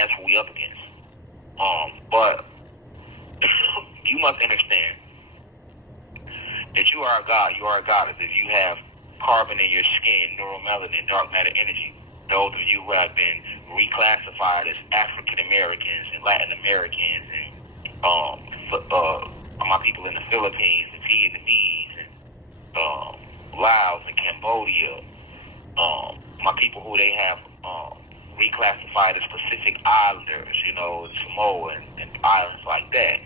that's what we up against. But you must understand that you are a god. You are a goddess. If you have carbon in your skin, neuromelanin, dark matter energy, those of you who have been reclassified as African Americans and Latin Americans and my people in the Philippines, the Vietnamese, and Laos and Cambodia, my people who they have reclassified as Pacific Islanders, Samoa and islands like that,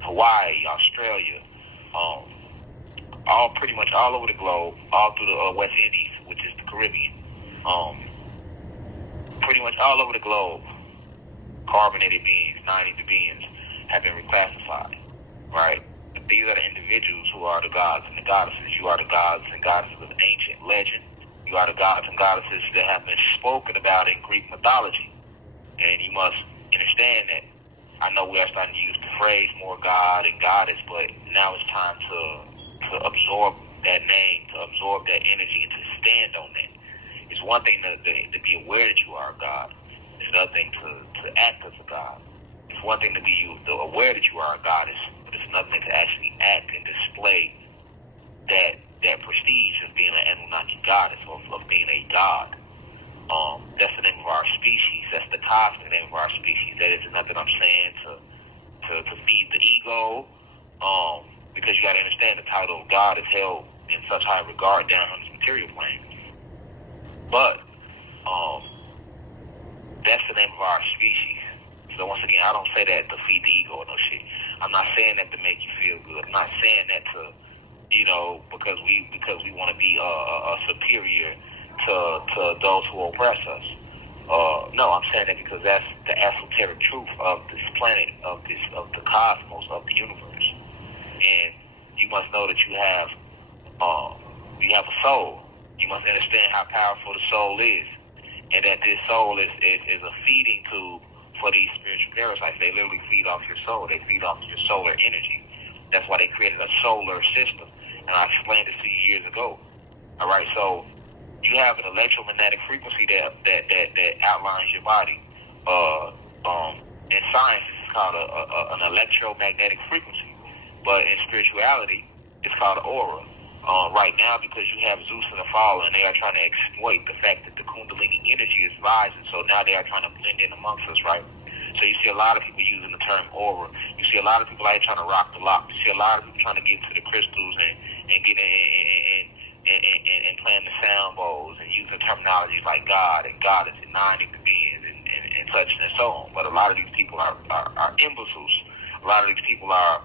Hawaii, Australia, pretty much all over the globe, all through the West Indies, which is the Caribbean, pretty much all over the globe, carbonated beings, non-ether beings, have been reclassified, right? These are the individuals who are the gods and the goddesses. You are the gods and goddesses of ancient legend. You are the gods and goddesses that have been spoken about in Greek mythology. And you must understand that. I know we are starting to use the phrase more God and goddess, but now it's time to absorb that name, to absorb that energy, and to stand on that. It's one thing to be aware that you are a God. It's another thing to act as a God. It's one thing to be aware that you are a goddess, but it's another thing to actually act and display that prestige of being an Anunnaki goddess, or of being a god. That's the name of our species. That's the cosmic name of our species. That is nothing I'm saying to feed the ego, because you got to understand the title of God is held in such high regard down on this material plane. But that's the name of our species. So once again, I don't say that to feed the ego or no shit. I'm not saying that to make you feel good. I'm not saying that to, because we want to be a superior to those who oppress us. No, I'm saying that because that's the esoteric truth of this planet, of the cosmos, of the universe. And you must know that you have a soul. You must understand how powerful the soul is, and that this soul is a feeding tube for these spiritual parasites. They literally feed off your soul. They feed off your solar energy. That's why they created a solar system. And I explained this to you years ago. All right, so you have an electromagnetic frequency that outlines your body. In science, it's called an electromagnetic frequency, but in spirituality, it's called an aura. Right now, because you have Zeus and the Fallen, they are trying to exploit the fact that the Kundalini energy is rising. So now they are trying to blend in amongst us, right? So you see a lot of people using the term aura. You see a lot of people out here trying to rock the lock. You see a lot of people trying to get to the crystals and get in and playing the sound bowls and using terminologies like God and goddess and non-ether beings and such and so on. But a lot of these people are imbeciles. A lot of these people are